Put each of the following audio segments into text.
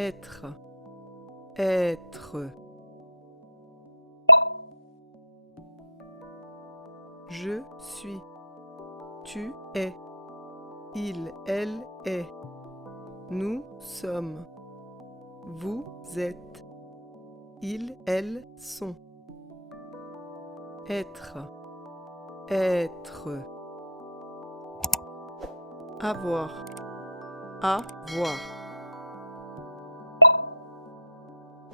être, être. Je suis, tu es, il, elle est, nous sommes, vous êtes, ils, elles sont. Être, être. Avoir, avoir.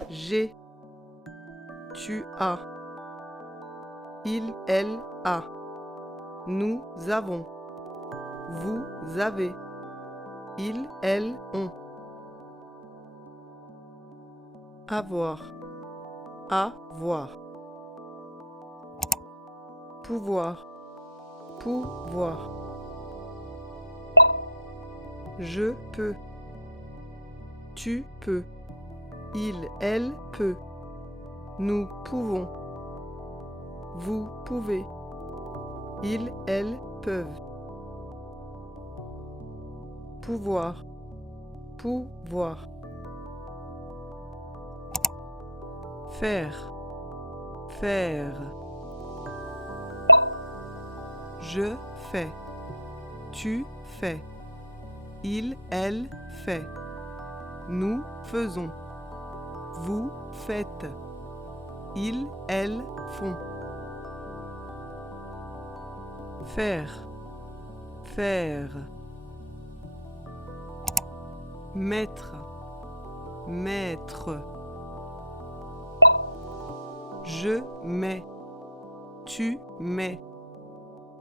J'ai, tu as, il, elle a, nous avons, vous avez, ils, elles ont. Avoir, avoir. Pouvoir, pouvoir. Je peux, tu peux, il, elle peut, nous pouvons, vous pouvez, ils, elles peuvent. Pouvoir, pouvoir. Faire, faire. Je fais, tu fais, il, elle fait, nous faisons, vous faites, ils, elles font. Faire, faire. Mettre, mettre. Je mets, tu mets,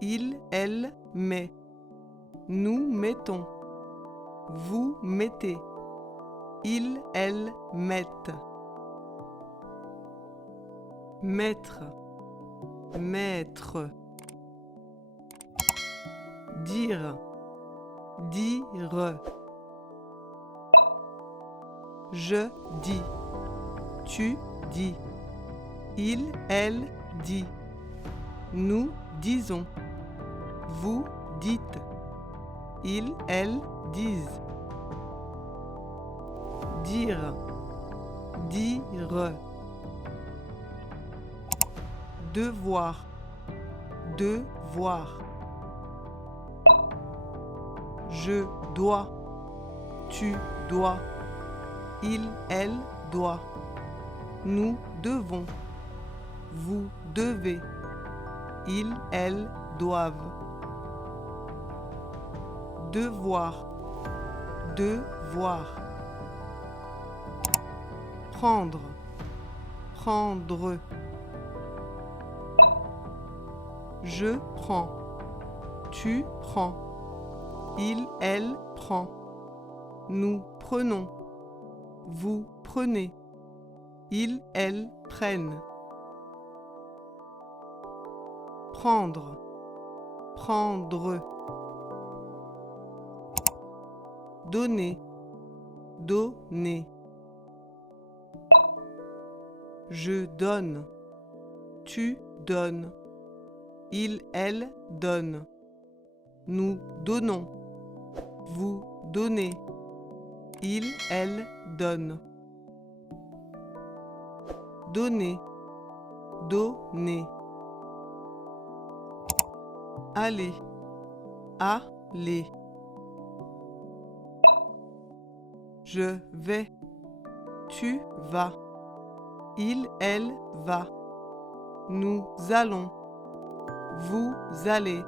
il, elle met, nous mettons, vous mettez, ils, elles mettent. Mettre, mettre. Dire, dire. Je dis, tu dis, il, elle dit, nous disons, vous dites, ils, elles disent. Dire, dire. Devoir, devoir. Je dois, tu dois, il, elle doit, nous devons, vous devez, ils, elles doivent. Devoir, devoir. Prendre, prendre. Je prends, tu prends, il, elle prend, nous prenons, vous prenez, ils, elles prennent. Prendre, prendre. Donner, donner. Je donne, tu donnes, il, elle donne, nous donnons, vous donnez, il, elle donne. Donner, donner. Aller, aller. Je vais, tu vas, il, elle va, nous allons, vous allez,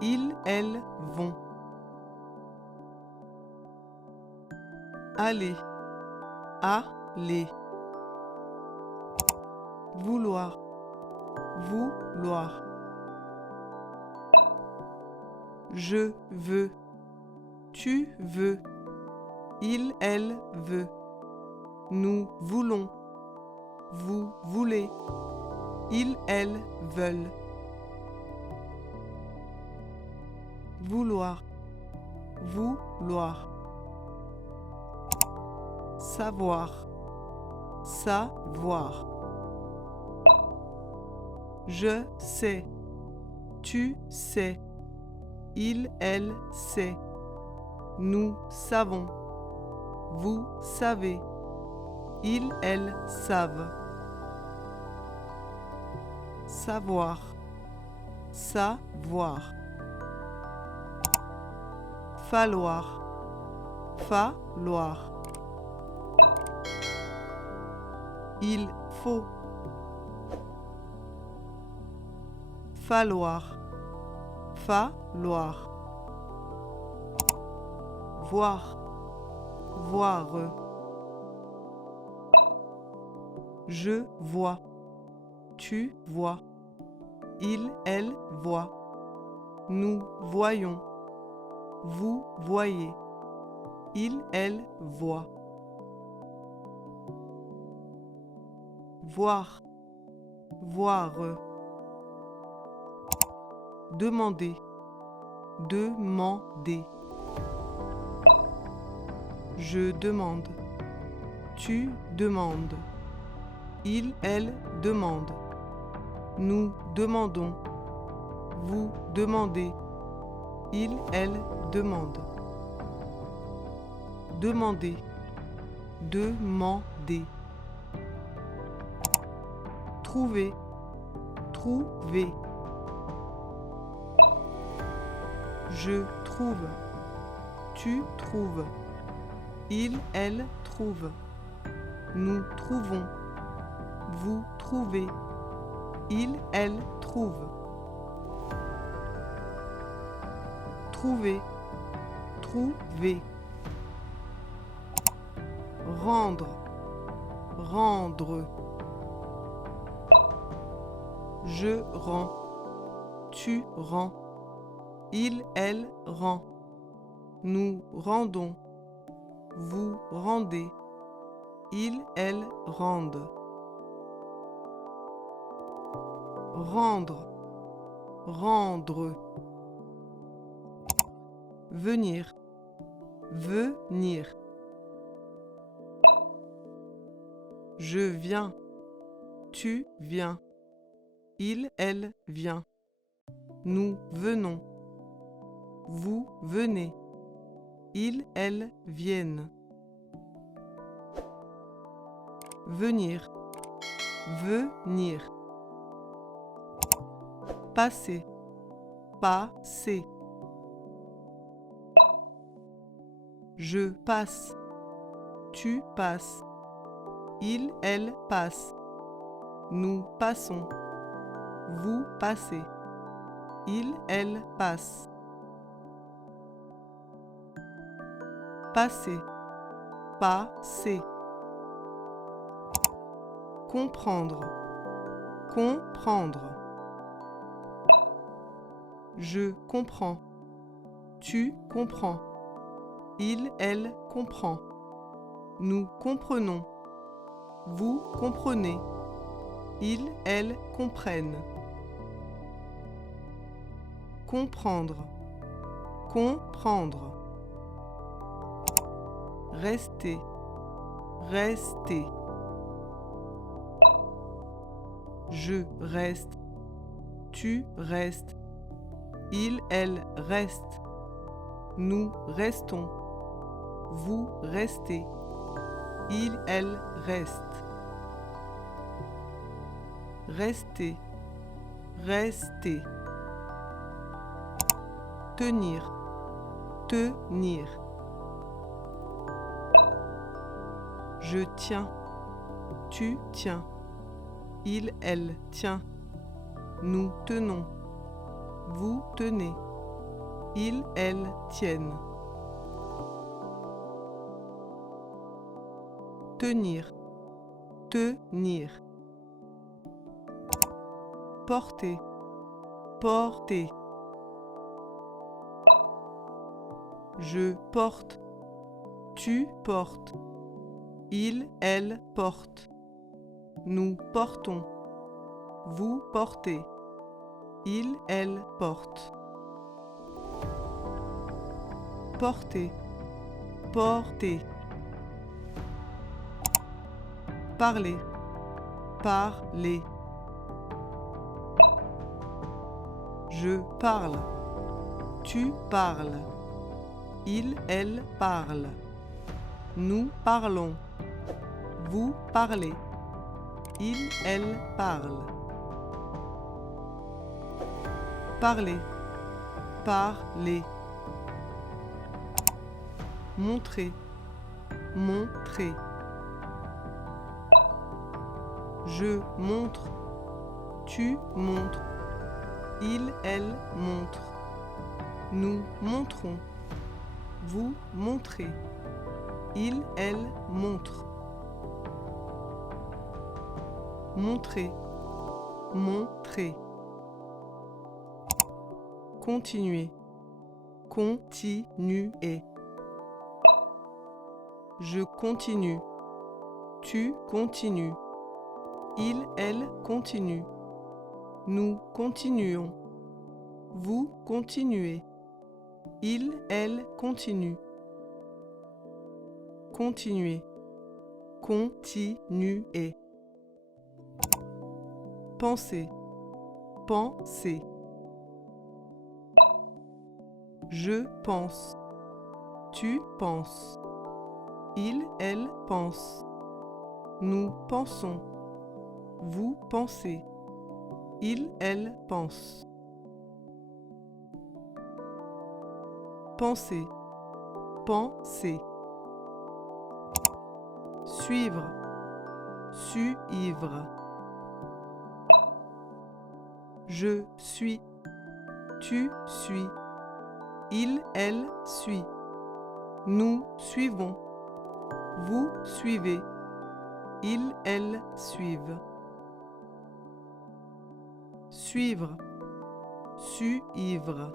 ils, elles vont. Aller, aller. Vouloir, vouloir. Je veux, tu veux, il, elle veut, nous voulons, vous voulez, ils, elles veulent. Vouloir, vouloir. Savoir, savoir. Je sais, tu sais, il, elle sait, nous savons, vous savez, ils, elles savent. Savoir, savoir. Falloir, falloir. Il faut. Falloir, falloir. Voir, voir. Je vois, tu vois. Il, elle voit. Nous voyons. Vous voyez. Il, elle voit. Voir, voir. Demander, demander. Je demande. Tu demandes. Il, elle demande. Nous demandons. Vous demandez. Il, elle demande. Demander. Demander. Trouver. Trouver. Je trouve. Tu trouves. Il, elle trouve. Nous trouvons. Vous trouvez. Il, elle trouve. Trouver. Trouver. Rendre. Rendre. Je rends. Tu rends. Il, elle rend. Nous rendons. Vous rendez. Il, elle rendent. Rendre. Rendre. Venir. Venir. Je viens. Tu viens. Il, elle vient. Nous venons. Vous venez. Ils, elles viennent. Venir. Venir. Passer. Passer. Je passe. Tu passes. Il, elle passe. Nous passons. Vous passez. Il, elle passe. Passer. Passer. Comprendre. Comprendre. Je comprends. Tu comprends. Il, elle comprend. Nous comprenons. Vous comprenez. Ils, elles comprennent. Comprendre. Comprendre. Rester. Rester. Je reste. Tu restes. Il, elle reste. Nous restons. Vous restez. Il, elle reste. Rester. Rester. Tenir. Tenir. Je tiens. Tu tiens. Il, elle tient. Nous tenons. Vous tenez. Ils, elles tiennent. Tenir. Tenir. Porter. Porter. Je porte. Tu portes. Il, elle porte. Nous portons. Vous portez. Il, elle porte. Porter. Porter. Parler. Parler. Je parle. Tu parles. Il, elle parle. Nous parlons. Vous parlez. Il, elle parle. Parler. Parler. Montrer. Montrer. Je montre. Tu montres. Il, elle montre. Nous montrons. Vous montrez. Il, elle montre. Montrer. Montrer. Continuer. Continuer. Je continue. Tu continues. Il, elle continue. Nous continuons. Vous continuez. Il, elle continue. Continuer. Continuer. Penser. Penser. Je pense. Tu penses. Il, elle pense. Nous pensons. Vous pensez. Il, elle pense. Penser. Penser. Suivre. Suivre. Je suis. Tu suis. Il, elle suit. Nous suivons. Vous suivez. Il, elle suivent. Suivre. Suivre.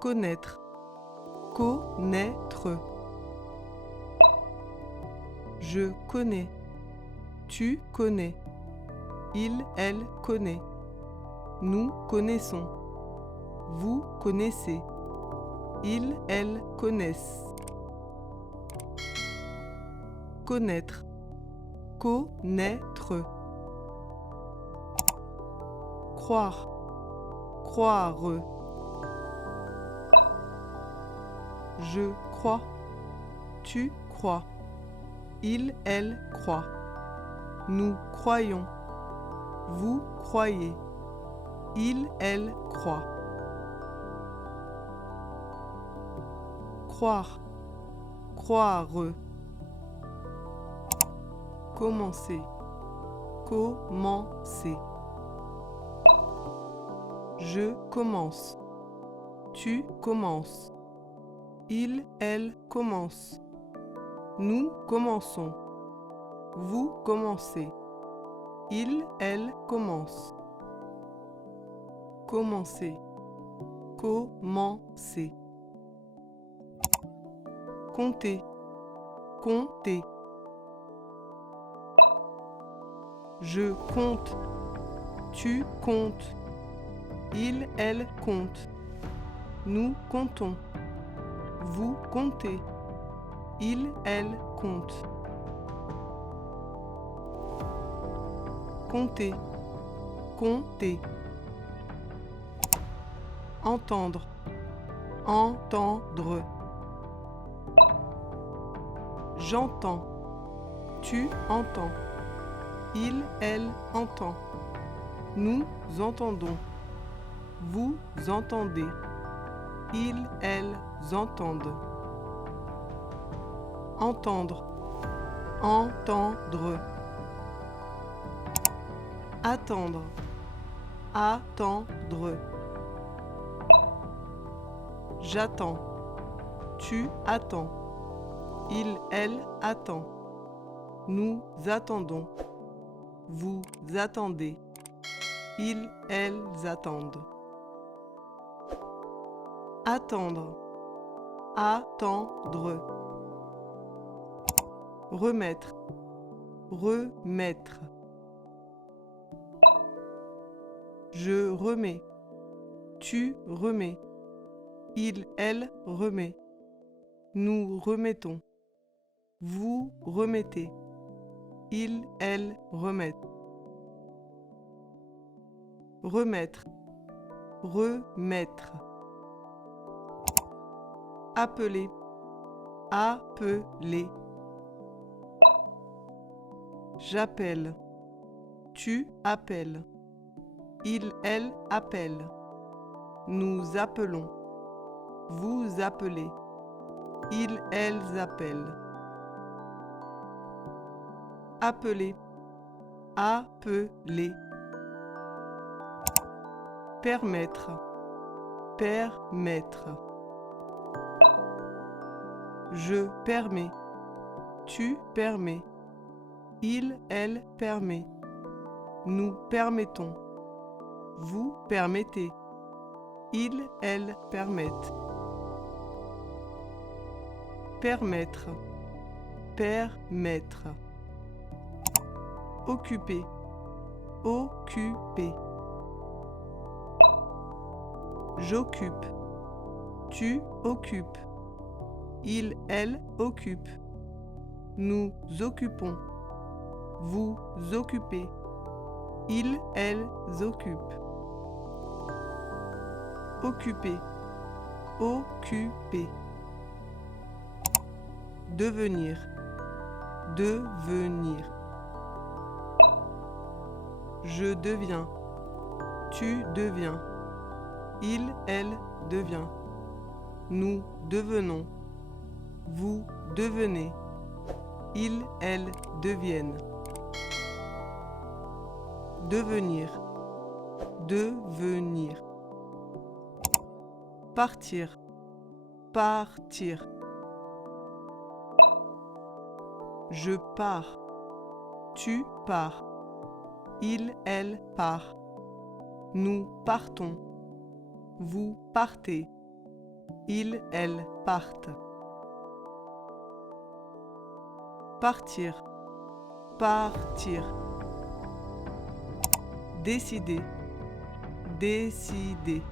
Connaître. Connaître. Je connais. Tu connais. Il, elle connaît. Nous connaissons. Vous connaissez. Il, elle connaissent. Connaître. Connaître. Croire. Croire. Je crois. Tu crois. Il, elle croit. Nous croyons. Vous croyez. Il, elle croit. Croire. Croire. Commencer. Commencer. Je commence. Tu commences. Il, elle commence. Nous commençons. Vous commencez. Il, elle commence. Commencer. Commencer. Compter. Compter. Je compte. Tu comptes. Il, elle compte. Nous comptons. Vous comptez. Il, elle compte. Compter. Compter. Entendre. Entendre. J'entends. Tu entends. Il, elle entend. Nous entendons. Vous entendez. Ils, elles entendent. Entendre. Entendre. Attendre. Attendre. J'attends. Tu attends. Il, elle attend. Nous attendons. Vous attendez. Ils, elles attendent. Attendre. Attendre. Remettre. Remettre. Je remets. Tu remets. Il, elle remet. Nous remettons. Vous remettez. Il, elle remettent. Remettre. Remettre. Appeler. appeler. J'appelle. Tu appelles. Il, elle appelle. Nous appelons. Vous appelez. Ils, elles appellent. Appeler. Appeler. Permettre. Permettre. Je permets. Tu permets. Il, elle permet. Nous permettons. Vous permettez. Ils, elles permettent. Permettre. Permettre. Occuper. Occuper. J'occupe. Tu occupes. Il, elle occupe. Nous occupons. Vous occupez. Ils, elles occupent. Occuper. Occuper. Devenir. Devenir. Je deviens. Tu deviens. Il, elle devient. Nous devenons. Vous devenez. Ils, elles deviennent. Devenir. Devenir. Partir. Partir. Je pars. Tu pars. Il, elle part. Nous partons. Vous partez. Ils, elles partent. Partir. Partir. Décider. Décider.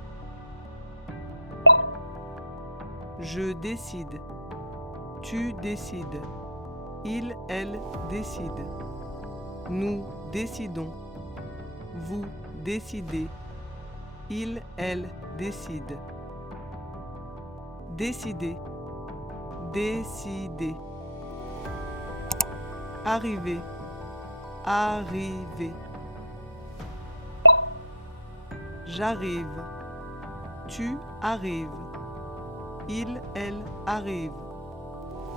Je décide. Tu décides. Il, elle décide. Nous décidons. Vous décidez. Il, elle décide. Décider. Décider. Arriver. Arriver. J'arrive. Tu arrives. Il, elle arrive.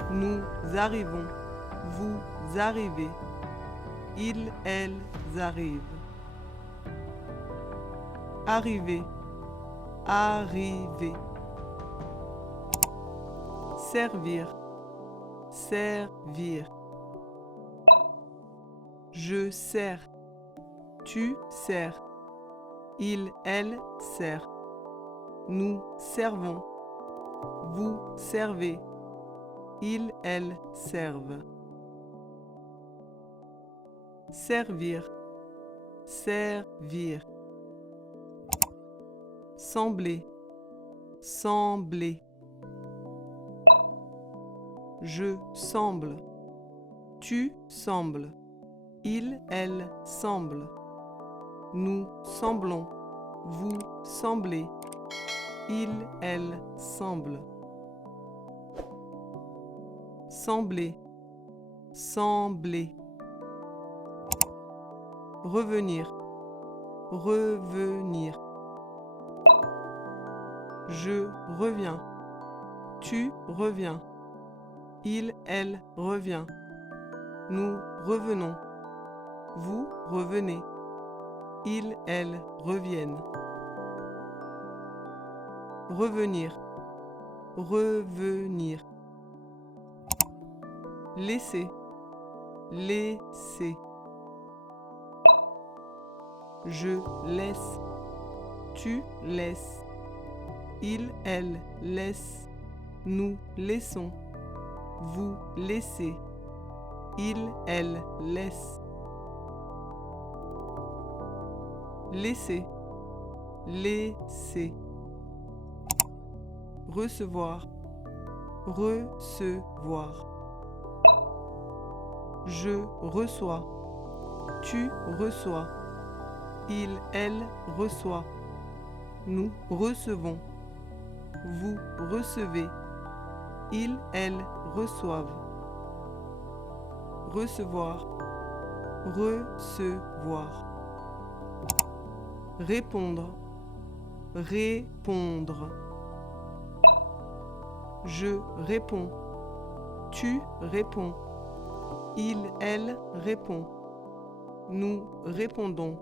Nous arrivons. Vous arrivez. Ils, elles arrivent. Arriver. Arriver. Servir. Servir. Je sers. Tu sers. Il, elle sert. Nous servons. Vous servez. Ils, elles servent. Servir. Servir. Sembler. Sembler. Je semble. Tu sembles. Il, elle semble. Nous semblons. Vous semblez. Il, elle semble. Sembler. Sembler. Revenir. Revenir. Je reviens. Tu reviens. Il, elle revient. Nous revenons. Vous revenez. Ils, elles reviennent. Revenir. Revenir. Laisser. Laisser. Je laisse. Tu laisses. Il, elle laisse. Nous laissons. Vous laissez. Il, elle laisse. Laisser. Laisser. Recevoir. Recevoir. Je reçois. Tu reçois. Il, elle reçoit. Nous recevons. Vous recevez. Il, elle reçoivent. Recevoir, recevoir. Répondre, répondre. Je réponds, tu réponds, il, elle répond. Nous répondons,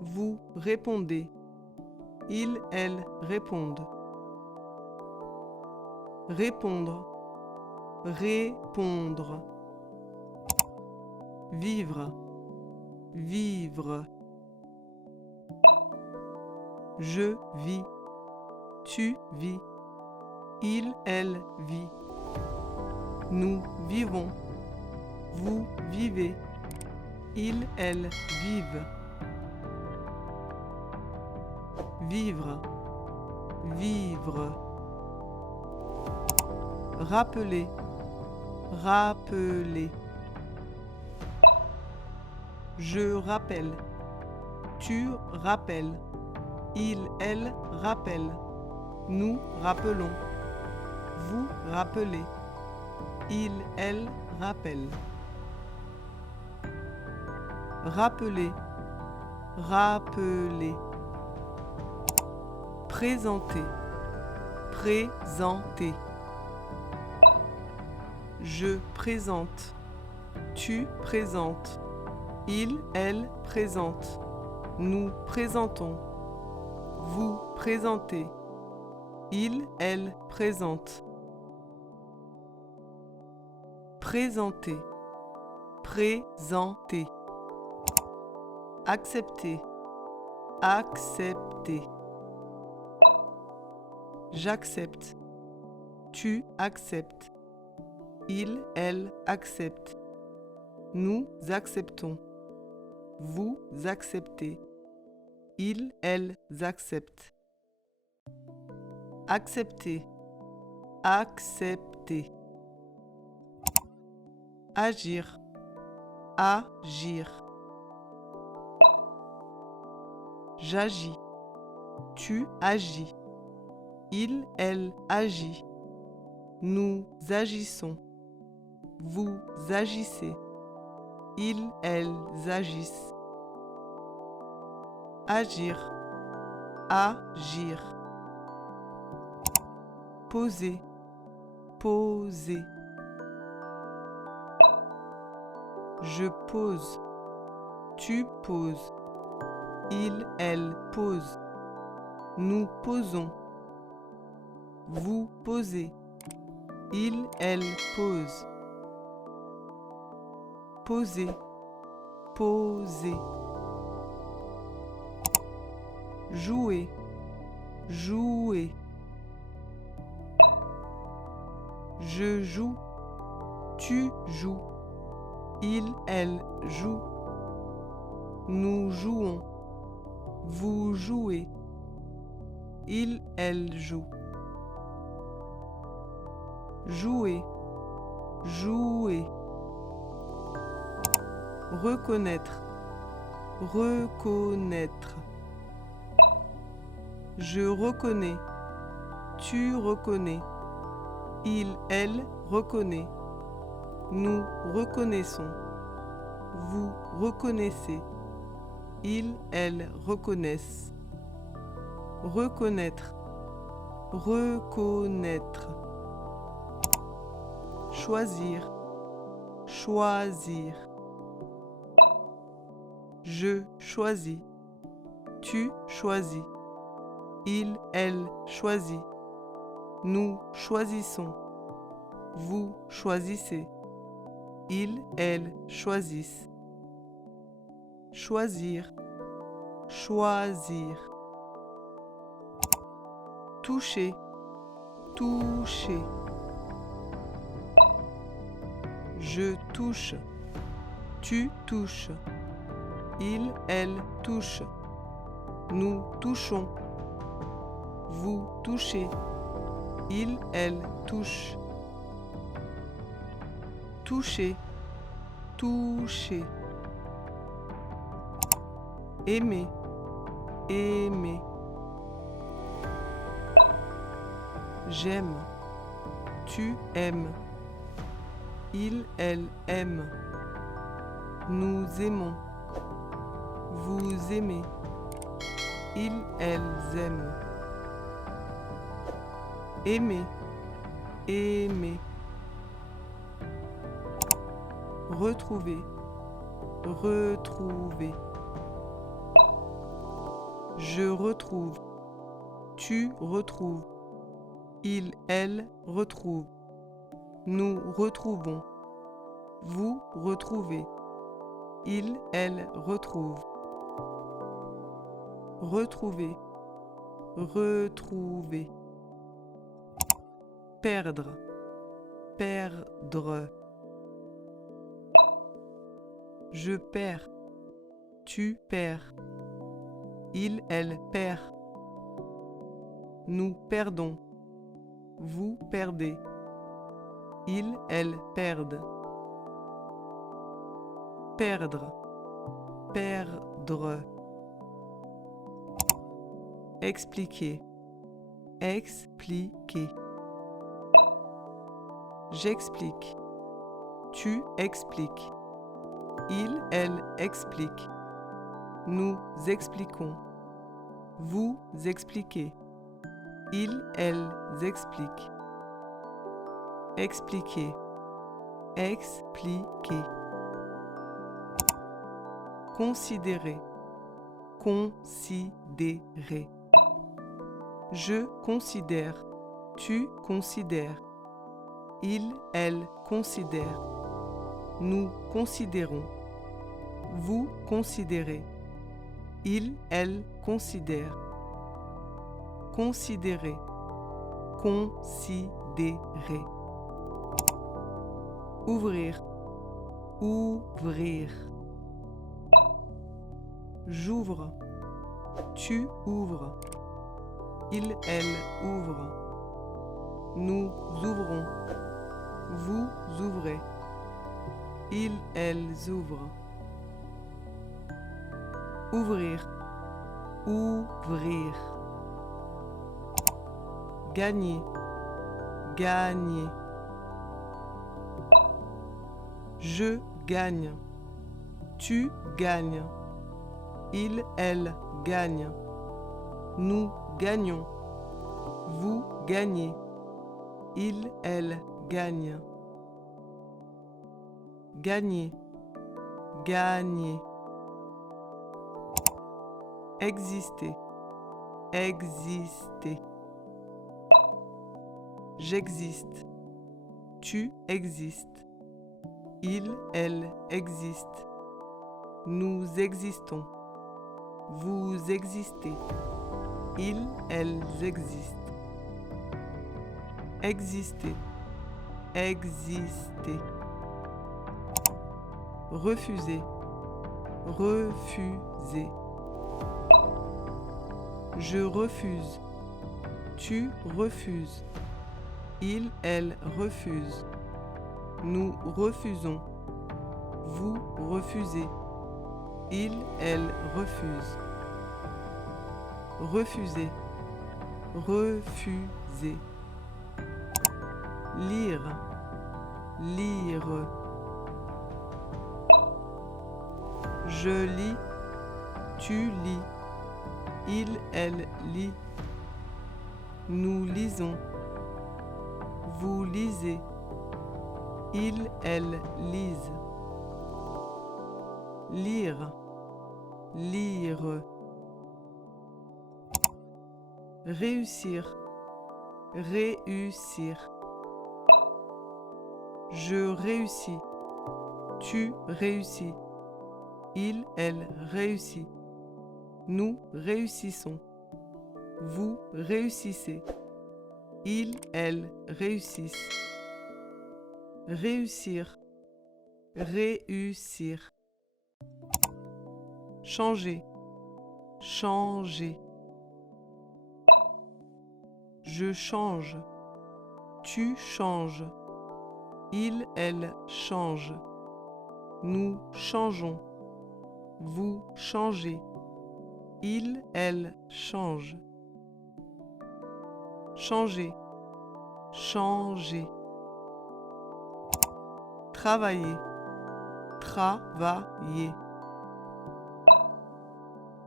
vous répondez, ils, elles répondent. Répondre, répondre. Vivre, vivre. Je vis, tu vis, il, elle vit. Nous vivons, vous vivez, ils, elles vivent. Vivre, vivre. Rappeler, rappeler. Je rappelle, tu rappelles, il, elle rappelle, nous rappelons, vous rappelez, il, elle rappelle. Rappeler, rappeler. Présenter, présenter. Je présente, tu présentes, il, elle présente, nous présentons, vous présentez, il, elle présente. Présenter, présenter. Accepter, accepter. J'accepte, tu acceptes, il, elle accepte, nous acceptons, vous acceptez, ils, elles acceptent. Accepter, accepter. Agir, agir. J'agis, tu agis, il, elle agit, nous agissons, vous agissez, ils, elles agissent. Agir, agir. Poser, poser. Je pose, tu poses, il, elle pose, nous posons, vous posez, il, elle pose. Poser, poser. Jouer, jouer. Je joue, tu joues, il, elle joue, nous jouons, vous jouez, il, elle joue. Jouer, jouer. Reconnaître, reconnaître. Je reconnais, tu reconnais, il, elle reconnaît, nous reconnaissons, vous reconnaissez, ils, elles reconnaissent. Reconnaître, reconnaître. Choisir, choisir. Je choisis, tu choisis, il, elle choisit, nous choisissons, vous choisissez, ils, elles choisissent. Choisir, choisir. Toucher, toucher. Je touche, tu touches, il, elle touche, nous touchons, vous touchez, il, elle touche. Toucher, toucher. Aimer, aimer. J'aime, tu aimes, Il, elle aime. Nous aimons. Vous aimez. Ils, elles aiment. Aimer. Aimer. Retrouver. Retrouver. Je retrouve. Tu retrouves. Il, elle retrouve. Nous retrouvons. Vous retrouvez. Il, elle retrouve. Retrouver. Retrouver. Perdre. Perdre. Je perds. Tu perds. Il, elle perd. Nous perdons. Vous perdez. Ils, elles perdent. Perdre. Perdre. Expliquer. Expliquer. J'explique. Tu expliques. Il, elle explique. Nous expliquons. Vous expliquez. Ils, elles expliquent. Expliquer. Expliquer. Considérer. Considérer. Je considère. Tu considères. Il, elle considère. Nous considérons. Vous considérez. Il, elle considère. Considérer. Considérer. Ouvrir. Ouvrir. J'ouvre. Tu ouvres. Il, elle ouvre. Nous ouvrons. Vous ouvrez. Ils, elles ouvrent. Ouvrir. Ouvrir. Gagner. Gagner. Je gagne. Tu gagnes. Il, elle gagne. Nous gagnons. Vous gagnez. Il, elle gagne. Gagner. Gagner. Exister. Exister. J'existe. Tu existes. Il, elle existe. Nous existons. Vous existez. Ils, elles existent. Exister. Exister. Refuser. Refuser. Je refuse. Tu refuses. Il, elle refuse. Nous refusons. Vous refusez. Il, elle refuse. Refuser. Refuser. Lire. Lire. Je lis. Tu lis. Il, elle lit. Nous lisons. Vous lisez. Il, elle lisent. Lire. Lire. Réussir. Réussir. Je réussis. Tu réussis. Il, elle réussit. Nous réussissons. Vous réussissez. Ils, elles réussissent. Réussir. Réussir. Changer. Changer. Je change. Tu changes. Il, elle change. Nous changeons. Vous changez. Il, elle change. Changer. Changer. travailler, travailler.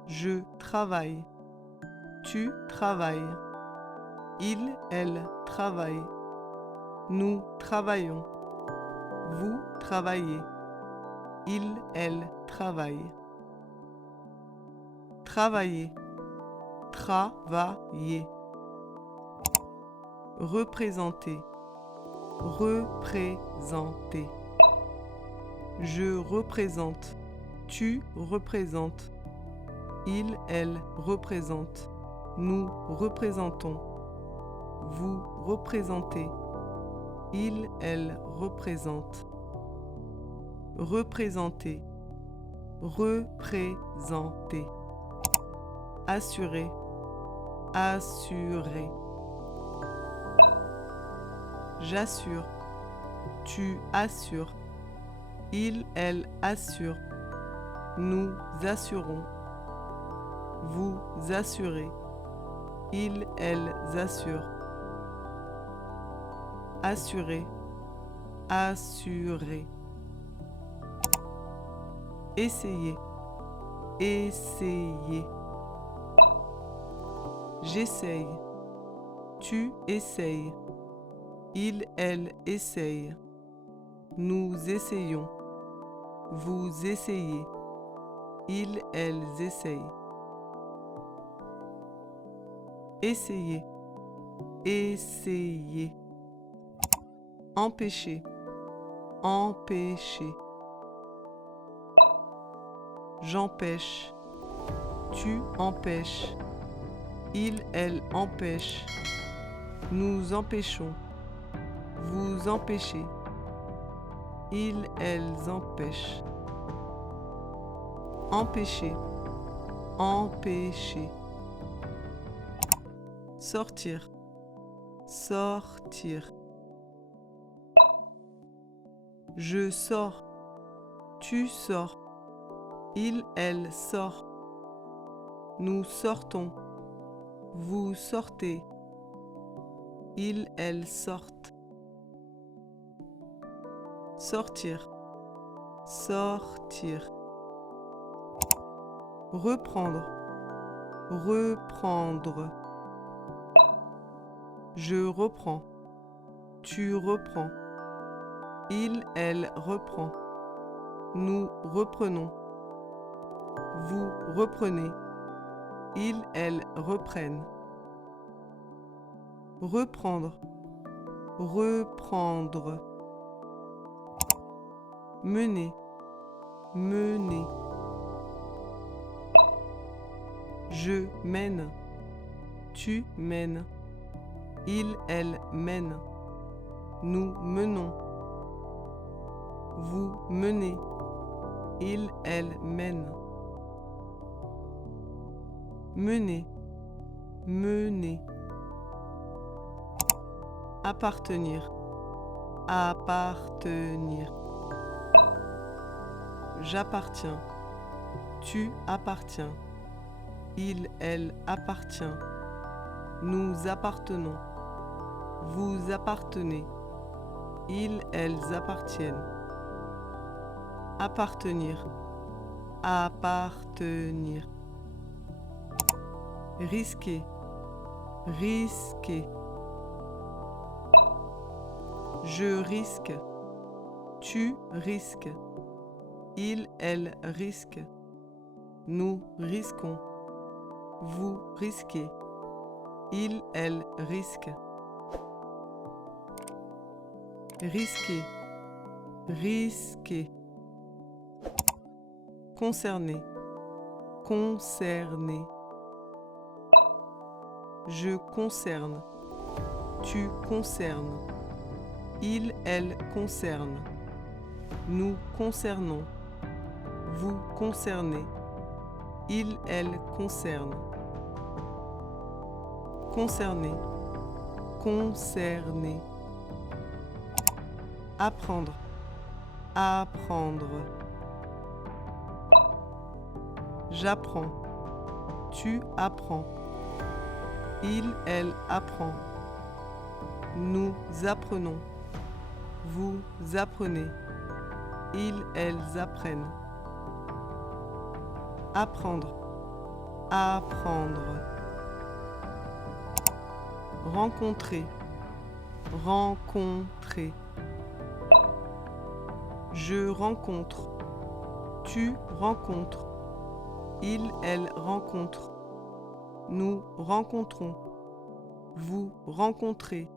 Je travaille, tu travailles, il, elle travaille, nous travaillons, vous travaillez, il, elle travaille. Travailler, travailler. Représenter, représenter. Je représente, tu représentes, il, elle représente, nous représentons, vous représentez, il, elle représente. Représenter, représenter. Assurer, assurer. J'assure, tu assures, il, elle assure, nous assurons, vous assurez, il, elles assurent. Assurer, assurer. Essayer, essayer. J'essaye, tu essayes, il, elle essaye, nous essayons, vous essayez, ils, elles essayent. Essayer, essayer. Empêcher, empêcher. J'empêche, tu empêches, il, elle empêche, nous empêchons, vous empêchez, ils, elles empêchent. Empêcher, empêcher. Sortir, sortir. Je sors, tu sors, il, elle sort, nous sortons, vous sortez, il, elles sortent. Sortir, sortir. Reprendre, reprendre. Je reprends, tu reprends, il, elle reprend, nous reprenons, vous reprenez, ils, elles reprennent. Reprendre, reprendre. Mener, mener. Je mène, tu mènes, il, elle mène, nous menons, vous menez, il, elle mène. Mener, mener. Appartenir, appartenir. J'appartiens, tu appartiens, il, elle appartient, nous appartenons, vous appartenez, ils, elles appartiennent. Appartenir, appartenir. Risquer, risquer. Je risque, tu risques, il, elle risque, nous risquons, vous risquez, il, elle risque. Risquer, risquer. Concerner, concerner. Je concerne, tu concernes, il, elle concerne, nous concernons, vous concernez, il, elle concerne. Concerner, concerner. Apprendre, apprendre. J'apprends, tu apprends, il, elle apprend, nous apprenons, vous apprenez, ils, elles apprennent. Apprendre, apprendre. Rencontrer, rencontrer. Je rencontre, tu rencontres, il, elle rencontre. Nous rencontrons, vous rencontrez,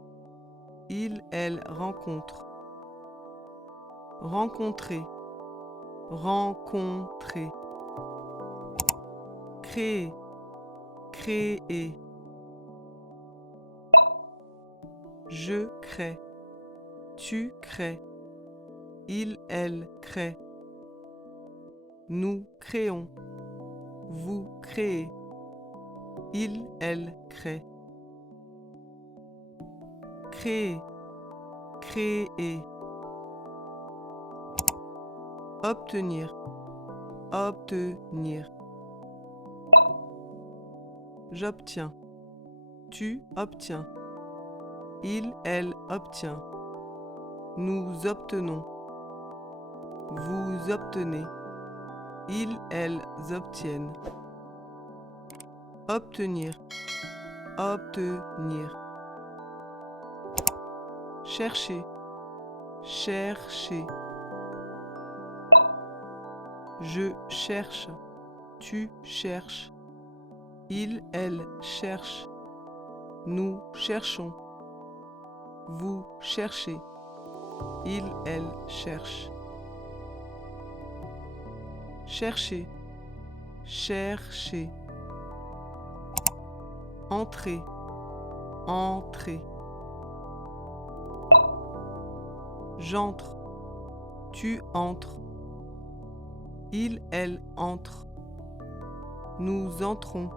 il, elle rencontre. Rencontrer, rencontrer. Créer, créer. Je crée, tu crées, il, elle crée. Nous créons, vous créez, il, elle crée. Créer, créer. Obtenir, obtenir. J'obtiens, tu obtiens, il, elle obtient. Nous obtenons, vous obtenez, ils, elles obtiennent. Obtenir, obtenir. Chercher, chercher. Je cherche, tu cherches, il, elle cherche. Nous cherchons, vous cherchez, il, elle cherche. Chercher, chercher. Entrer, entrer. J'entre, tu entres, il, elle entre. Nous entrons,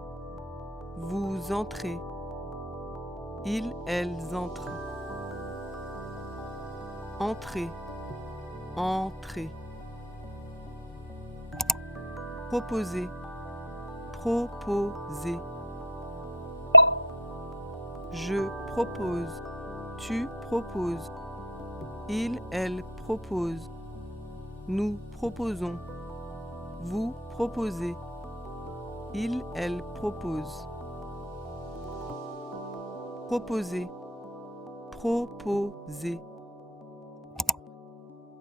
vous entrez, ils, elles entrent. Entrer, entrer. Proposer, proposer. Je propose, tu proposes, il, elle propose. Nous proposons, vous proposez, il, elle propose. Proposer, proposer.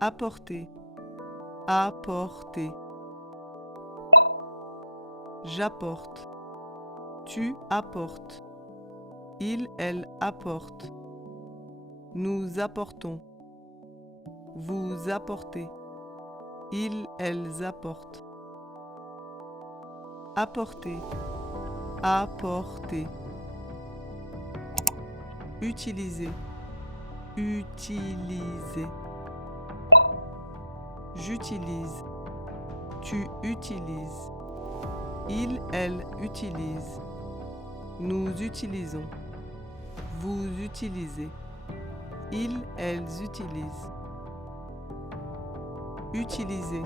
Apporter, apporter. J'apporte, tu apportes, il, elle apporte. Nous apportons, vous apportez, ils, elles apportent. Apporter, apporter. Utiliser, utiliser. J'utilise, tu utilises, il, elle utilise. Nous utilisons, vous utilisez, ils, elles utilisent. Utiliser,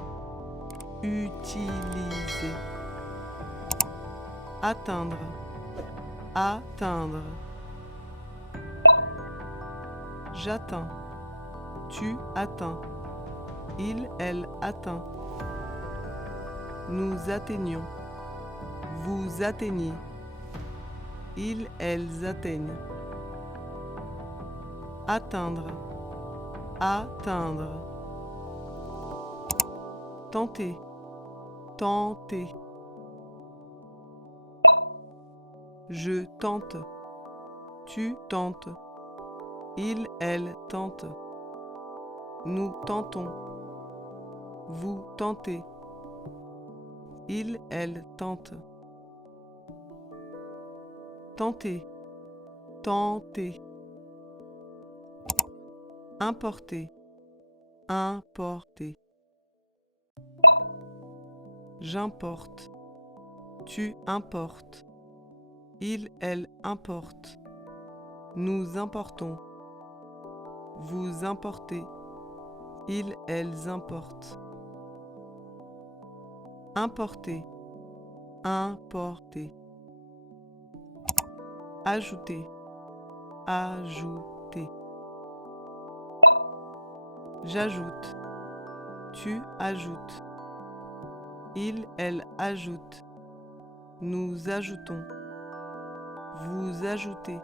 utiliser. Atteindre, atteindre. J'atteins, tu atteins, il, elle atteint. Nous atteignons, vous atteignez, ils, elles atteignent. Atteindre, atteindre. Tenter, tenter. Je tente, tu tentes, il, elle tente. Nous tentons, vous tentez, il, elle tente. Tenter, tenter. Importer, importer. J'importe, tu importes, il, elle importe. Nous importons, vous importez, ils, elles importent. Importer, importer. Ajouter, ajouter. J'ajoute, Tu ajoutes. Il, elle ajoute. Nous ajoutons. Vous ajoutez.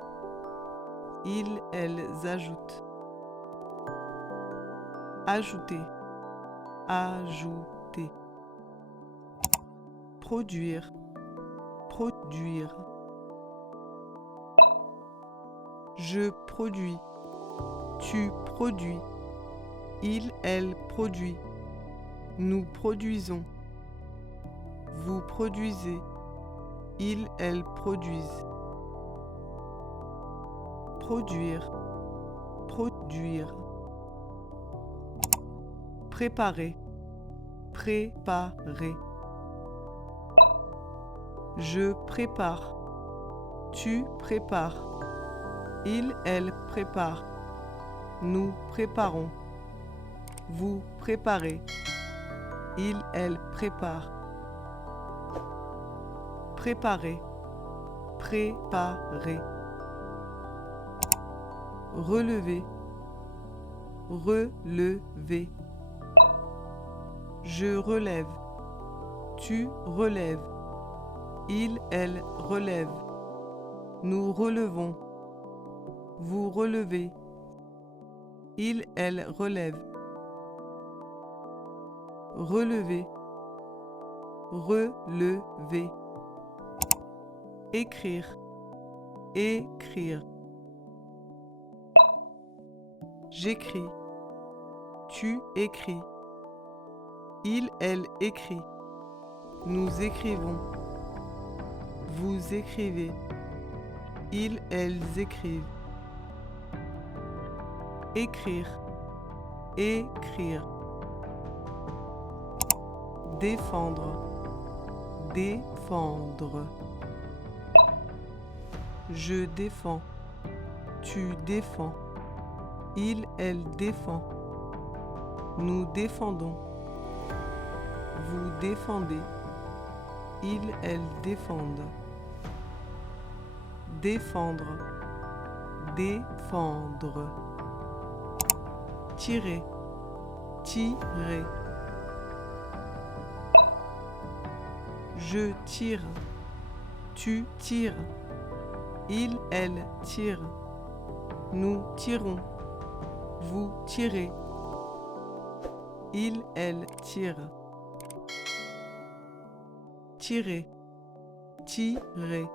Ils, elles ajoutent. Ajouter. Ajouter. Produire. Produire. Je produis. Tu produis. Il, elle produit. Nous produisons. Vous produisez. Ils, elles produisent. Produire. Produire. Préparer. Préparer. Je prépare. Tu prépares. Il, elle prépare. Nous préparons. Vous préparez. Il, elle prépare. Préparer. Préparer. Relever. Relever. Je relève. Tu relèves. Il, elle relève. Nous relevons. Vous relevez. Il, elle relève. Relever. Relever. Écrire. Écrire. J'écris. Tu écris. Il, elle écrit. Nous écrivons. Vous écrivez. Ils, elles écrivent. Écrire. Écrire. Défendre. Défendre. Je défends. Tu défends. Il, elle défend. Nous défendons. Vous défendez. Ils, elles défendent. Défendre. Défendre. Tirer. Tirer. Je tire. Tu tires. Il, elle tire. Nous tirons. Vous tirez. Il, elle tire. Tirer. Tirer.